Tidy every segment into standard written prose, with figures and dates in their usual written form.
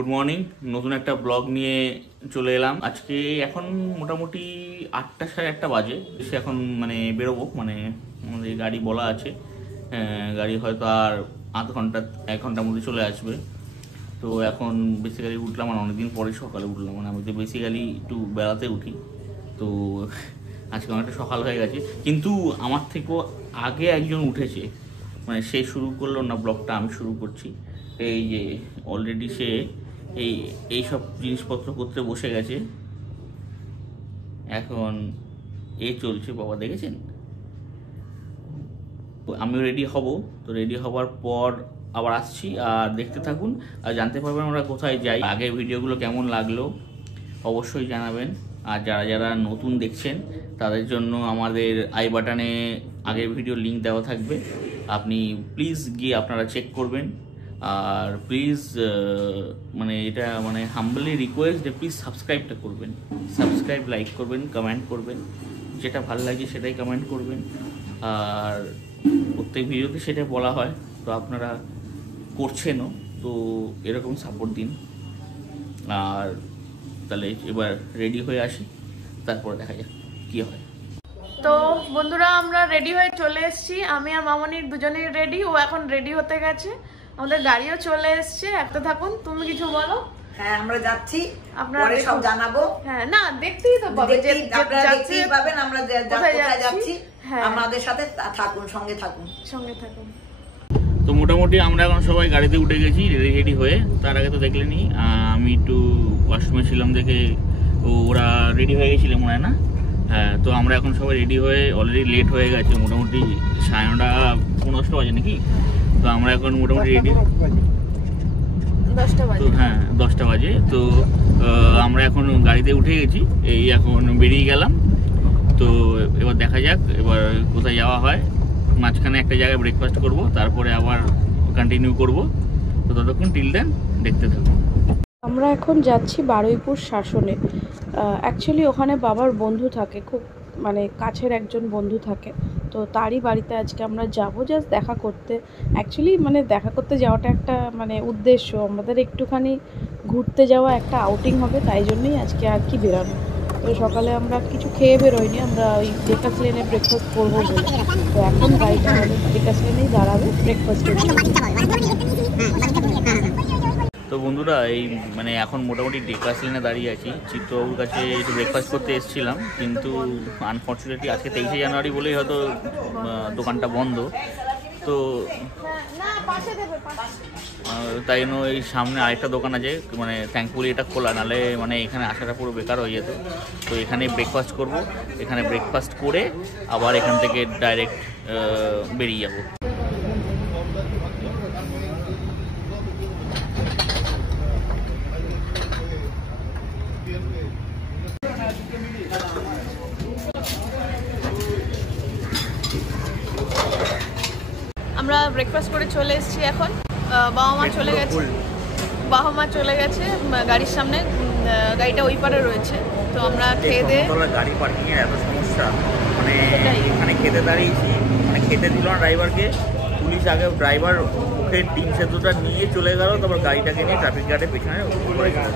Good morning, নতুন একটা blog নিয়ে চলে এলাম। আজকে এখন মোটামুটি 8টা সাড়ে 8টা বাজে। সে এখন মানে বেরোবো, মানে আমাদের গাড়ি বলা আছে, গাড়ি হয়তো আর আধ ঘন্টা 1 ঘন্টার মধ্যে চলে আসবে। তো এখন বেসিক্যালি উঠলাম, মানে অনেকদিন পরে সকালে উঠলাম, মানে আমি তো বেসিক্যালি একটু বেড়াতে উঠি, তো আজকে অনেকটা সকাল হয়ে গেছে। কিন্তু আমার থেকেও আগে একজন উঠেছে, মানে সে শুরু করলো না ব্লগটা, আমি শুরু করছি। এই যে অলরেডি সে এই সব জিনিসপত্র করতে বসে গেছে। এখন চলছে, বাবা দেখেছেন। আমিও রেডি হব, তো রেডি হবার পর আবার আসছি, আর দেখতে থাকুন আর জানতে পারবেন আমরা কোথায় যাই। আগের ভিডিওগুলো কেমন লাগলো অবশ্যই জানাবেন। আর যারা যারা নতুন দেখছেন তাদের জন্য আমাদের আই বাটনে আগের ভিডিও লিঙ্ক দেওয়া থাকবে, আপনি প্লিজ গিয়ে আপনারা চেক করবেন। আর প্লিজ মানে এটা মানে হাম্বলি রিকোয়েস্ট যে প্লিজ সাবস্ক্রাইবটা করবেন, সাবস্ক্রাইব, লাইক করবেন, কমেন্ট করবেন, যেটা ভালো লাগে সেটাই কমেন্ট করবেন। আর প্রত্যেক ভিডিওতে সেটা বলা হয়, তো আপনারা করছেনও, তো এরকম সাপোর্ট দিন। আর তাহলে এবার রেডি হয়ে আসি, তারপরে দেখা যাক কি হয়। তো বন্ধুরা, আমরা রেডি হয়ে চলে এসেছি। আমি আর মামনির দুজনেই রেডি, ও এখন রেডি হতে গেছে, আমাদের গাড়িও চলে এসেছে। একটা থাকুন, তুমি কিছু বলো। হ্যাঁ, আমরা যাচ্ছি, আপনারা পরে সব জানাবো। হ্যাঁ, না দেখতেই তো পাবে, যে আপনারা দেখতেই পাবেন আমরা কোথায় যাচ্ছি। হ্যাঁ, আমাদের সাথে থাকুন, সঙ্গে থাকুন। তো মোটামুটি আমরা এখন সবাই গাড়িতে উঠে গেছি রেডি হয়ে। তার আগে তো দেখলেনি, আমি একটু ওয়াশরুমে ছিলাম দেখে ওরা রেডি হয়ে গেছিল মনে হয় না। হ্যাঁ, তো আমরা এখন সবাই রেডি হয়ে অলরেডি লেট হয়ে গেছে, মোটামুটি 9:30 15 বাজে নাকি। তো আমরা এখন মোটামুটি রেডি, 10টা বাজে। তো হ্যাঁ 10টা বাজে। তো আমরা এখন গাড়িতে উঠে গেছি, এই এখন বেরিয়ে গেলাম। তো এবার দেখা যাক এবার কোথায় যাওয়া হয়। মাঝখানে একটা জায়গায় ব্রেকফাস্ট করব, তারপরে আবার কন্টিনিউ করব। তো ততক্ষণ টিল দেন দেখতে থাকুন। আমরা এখন যাচ্ছি বারুইপুর শাসনে। অ্যাকচুয়ালি ওখানে বাবার বন্ধু থাকে, খুব মানে কাছের একজন বন্ধু থাকে, তো তারই বাড়িতে আজকে আমরা যাব জাস্ট দেখা করতে। অ্যাকচুয়ালি মানে দেখা করতে যাওয়াটা একটা মানে উদ্দেশ্য, আমাদের একটুখানি ঘুরতে যাওয়া, একটা আউটিং হবে, তাই জন্যই আজকে আর কি বেরানো। তো সকালে আমরা কিছু খেয়ে বেরোইনি, আমরা ওই বেকার্স লেনে ব্রেকফাস্ট করবো বলে। তো এখন গাড়িটা আমাদের বেকার্স লেনেই দাঁড়াবে ব্রেকফাস্টের জন্য। তো বন্ধুরা, এই মানে এখন মোটামুটি বেকার্স লেনে দাঁড়িয়ে আছি। চিত্তবাবুর কাছে একটু ব্রেকফাস্ট করতে এসেছিলাম, কিন্তু আনফর্চুনেটলি আজকে 23শে জানুয়ারি বলেই হয়তো দোকানটা বন্ধ। তো তাই জন্য এই সামনে আরেকটা দোকান আছে, মানে থ্যাঙ্কফুলি এটা খোলা, নাহলে মানে এখানে আসাটা পুরো বেকার হয়ে যেত। তো এখানে ব্রেকফাস্ট করব, এখানে ব্রেকফাস্ট করে আবার এখান থেকে ডাইরেক্ট বেরিয়ে যাব। আমরা ব্রেকফাস্ট করে চলে এসেছি এখন। বাবা মা চলে গেছে গাড়ির সামনে, গাড়িটা ওই পারে রয়েছে। তো আমরা খেয়ে দিয়ে, গাড়ি পার্কিং এর এত সমস্যা, মানে এখানে খেতে দাঁড়িয়েছি, মানে খেতে দিল না ড্রাইভারকে। পুলিশ আগে ড্রাইভার ওকে ডিম সেদ্ধটা নিয়ে চলে গেল, তারপর গাড়িটাকে নিয়ে ট্রাফিক গার্ডের পেছনে করে গেল।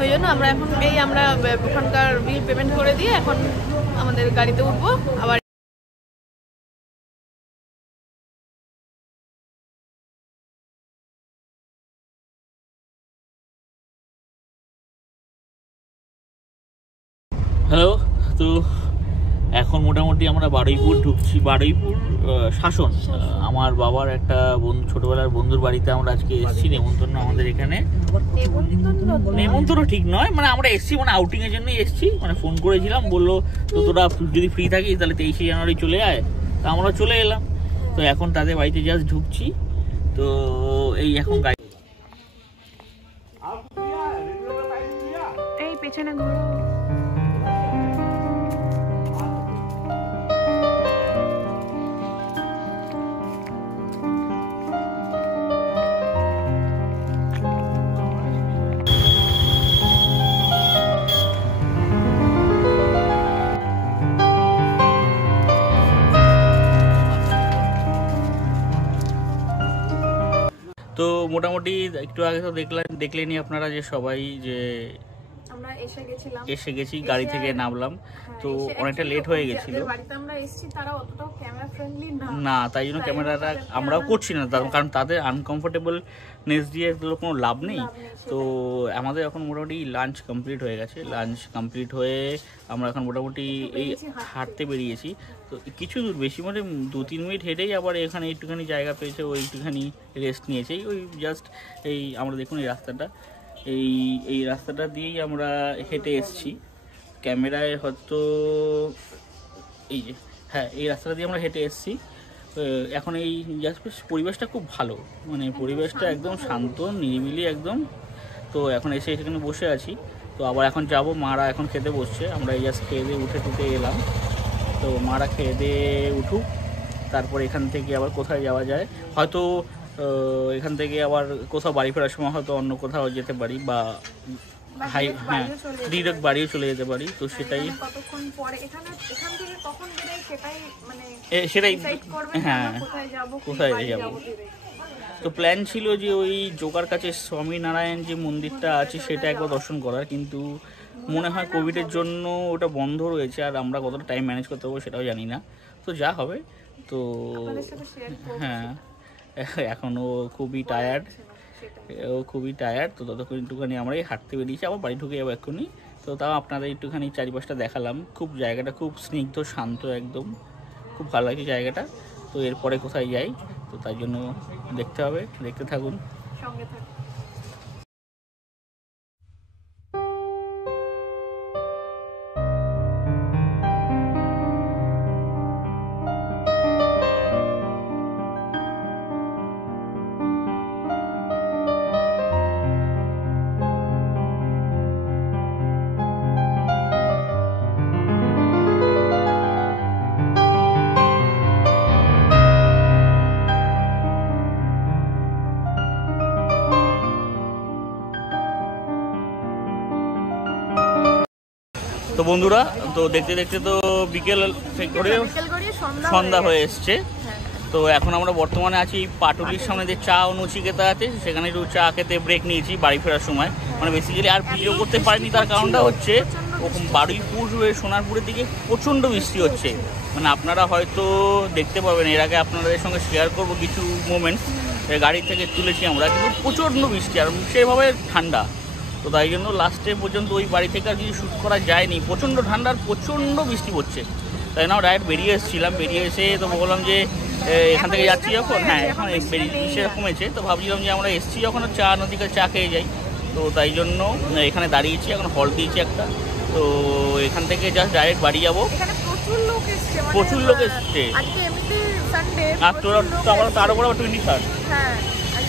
ওই জন্য আমরা এখন আমরা ওখানকার বিল পেমেন্ট করে দিয়ে এখন আমাদের গাড়িতে উঠবো আবার। হ্যালো, তো এখন মোটামুটি আমরা বারুইপুর ঢুকছি। বারুইপুর শাসন, আমার বাবার একটা বন্ধু, ছোটবেলার বন্ধুর বাড়িতে আমরা আজকে এসেছি নেমন্তন্ন। আমাদের এখানে নেমন্তন্ন ঠিক নয়, মানে আমরা এসেছি মানে আউটিং এর জন্যই এসেছি। মানে ফোন করেছিলাম, বললো তো তোরা যদি ফ্রি থাকিস তাহলে 23শে জানুয়ারি চলে আয়। তো আমরা চলে এলাম। তো এখন তাদের বাড়িতে জাস্ট ঢুকছি। তো এই এখন গাড়ি এই পেছনে ঘুরো। তো মোটামুটি একটু আগে তো দেখলেনি আপনারা যে সবাই যে আমরা এসে গেছি, গাড়ি থেকে নামলাম, তো অনেকটা লেট হয়ে গেছিল। বাড়িতে আমরা এসেছি, তারা অতটাও ক্যামেরা ফ্রেন্ডলি না, তাই জন্য ক্যামেরাটা আমরাও করছি না, কারণ তাদের আনকমফোর্টেবলনেস দিয়ে কোনো লাভ নেই। তো আমাদের এখন মোটামুটি লাঞ্চ কমপ্লিট হয়ে গেছে। লাঞ্চ কমপ্লিট হয়ে আমরা এখন মোটামুটি এই হাঁটতে বেরিয়েছি। তো কিছু দূর, বেশি মানে 2-3 মিনিট হেঁটেই আবার এখানে একটুখানি জায়গা পেয়েছে, ওই একটুখানি রেস্ট নিয়েছে। ওই জাস্ট এই আমরা দেখুন এই রাস্তাটা, এই রাস্তাটা দিয়েই আমরা হেঁটে এসেছি। ক্যামেরায় হয়তো এই যে, হ্যাঁ, এই রাস্তাটা দিয়ে আমরা হেঁটে এসেছি। এখন এই জাস্ট পরিবেশটা খুব ভালো, মানে পরিবেশটা একদম শান্ত নিরিবিলি একদম। তো এখন এসে সেখানে বসে আছি। তো আবার এখন যাব, মারা এখন খেতে বসছে। আমরা এই জাস্ট খেয়ে দিয়ে উঠে এলাম। তো মারা খেয়ে দিয়ে উঠুক, তারপর এখান থেকে আবার কোথায় যাওয়া যায়, হয়তো এখান থেকে আবার কোথাও বাড়ি ফেরার সময় হয়তো অন্য কোথাও যেতে পারি, বা ডিরেক্ট বাড়িও চলে যেতে পারি। তো সেটাই কতক্ষণ পরে এখান থেকে কখন বেরাই সেটাই হ্যাঁ, কোথায় যাব। তো প্ল্যান ছিল যে ওই জোকার কাছে স্বামীনারায়ণ যে মন্দিরটা আছে সেটা একবার দর্শন করার, কিন্তু মনে হয় কোভিডের জন্য ওটা বন্ধ রয়েছে, আর আমরা কতটা টাইম ম্যানেজ করতে পারবো সেটাও জানি না। তো যা হবে। তো হ্যাঁ, এখন ও খুবই টায়ার্ড, তো ততক্ষণ একটুখানি আমরা এই হাঁটতে বেরিয়েছি, আবার বাড়ি ঢুকে যাবো এক্ষুনি। তো তাও আপনাদের একটুখানি চারিপাশটা দেখালাম। খুব জায়গাটা খুব স্নিগ্ধ শান্ত একদম, খুব ভালো লাগছে জায়গাটা। তো এরপরে কোথায় যাই, তো তাই জন্য দেখতে হবে, দেখতে থাকুন, সঙ্গে থাকুন। তো বন্ধুরা, তো দেখতে দেখতে তো বিকেল সন্ধ্যা হয়ে এসছে। তো এখন আমরা বর্তমানে আছি পাটুলির সামনে যে চা ও নচিকেতা আছে, সেখানে একটু চা খেতে ব্রেক নিয়েছি বাড়ি ফেরার সময়। মানে বেসিক্যালি আর ভিডিও করতে পারিনি, তার কারণটা হচ্ছে বারুইপুর হয়ে সোনারপুরের দিকে প্রচণ্ড বৃষ্টি হচ্ছে। মানে আপনারা হয়তো দেখতে পাবেন, এর আগে আপনাদের সঙ্গে শেয়ার করবো কিছু মোমেন্টস, গাড়ি থেকে তুলেছি আমরা, কিন্তু প্রচণ্ড বৃষ্টি আর সেভাবে ঠান্ডা। তো তাই জন্য লাস্টে পর্যন্ত ওই বাড়ি থেকে আর কিছু শ্যুট করা যায়নি, প্রচণ্ড ঠান্ডা আর প্রচণ্ড বৃষ্টি পড়ছে। তাই না ডাইরেক্ট বেরিয়ে এসেছিলাম, বেরিয়ে এসে তো বললাম যে এখান থেকে যাচ্ছি যখন, হ্যাঁ এখন বৃষ্টিটা কমেছে, তো ভাবছিলাম যে আমরা এসেছি যখন চা নদীকে চা খেয়ে যাই। তো তাই জন্য এখানে দাঁড়িয়েছি, এখন হল দিয়েছি একটা। তো এখান থেকে জাস্ট ডাইরেক্ট বাড়ি যাবো। প্রচুর লোক এসছে, আর তোরা তার উপর 23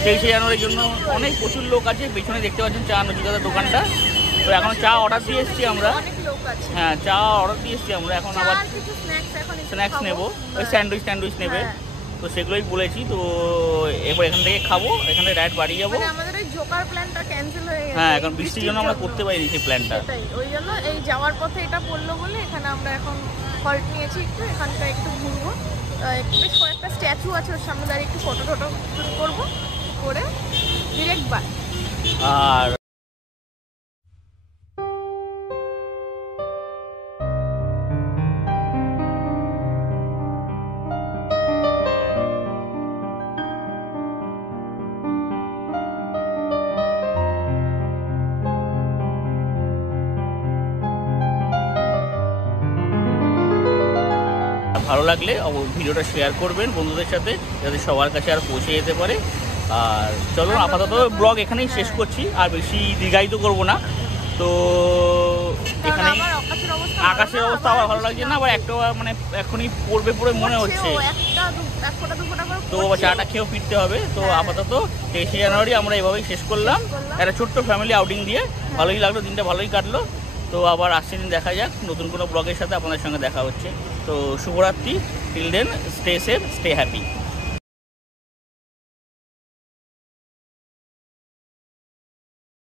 23 জানুয়ারির জন্য অনেক প্রচুর লোক আছে। পেছনে দেখতে পাচ্ছেন চা নচিকেতার দোকানটা। তো এখন চা অর্ডার দিয়ে এসেছি আমরা, হ্যাঁ চা অর্ডার দিয়ে এসেছি আমরা। এখন আবার স্ন্যাক্স নেবো, ওই স্যান্ডউইচ নেবে, তো সেগুলোই বলেছি। তো এবার এখান থেকে খাবো, এখানে ডাইরেক্ট বাড়ি যাবো। হ্যাঁ, এখন বৃষ্টির জন্য আমরা করতে পারিনি সেই প্ল্যানটা, ওই জন্য এই যাওয়ার পথে এটা বললো বলে এখানে আমরা এখন হল্ট নিয়েছি, একটু এখানটা একটু ঘুরবো। বেশ কয়েকটা স্ট্যাচু আছে, ওর সামনে দাঁড়িয়ে একটু ফটো করবো, করে ডিরেক্ট বাই। আর ভালো লাগলে ভিডিওটা শেয়ার করবেন বন্ধুদের সাথে, যাতে সবার কাছে আর পৌঁছে যেতে পারে। আর চলো আপাতত ব্লগ এখানেই শেষ করছি, আর বেশি দীর্ঘায়িত করবো না। তো এখানেই আকাশের অবস্থা আবার ভালো লাগছে না, আবার একটা মানে এখনই পড়বে মনে হচ্ছে, তো চাটা খেয়েও ফিরতে হবে। তো আপাতত 23 জানুয়ারি আমরা এভাবেই শেষ করলাম, একটা ছোট্ট ফ্যামিলি আউটিং দিয়ে। ভালোই লাগলো, দিনটা ভালোই কাটলো। তো আবার আসছে দিন দেখা যাক নতুন কোনো ব্লগের সাথে আপনাদের সঙ্গে দেখা হচ্ছে। তো শুভরাত্রি, till then stay safe, stay happy.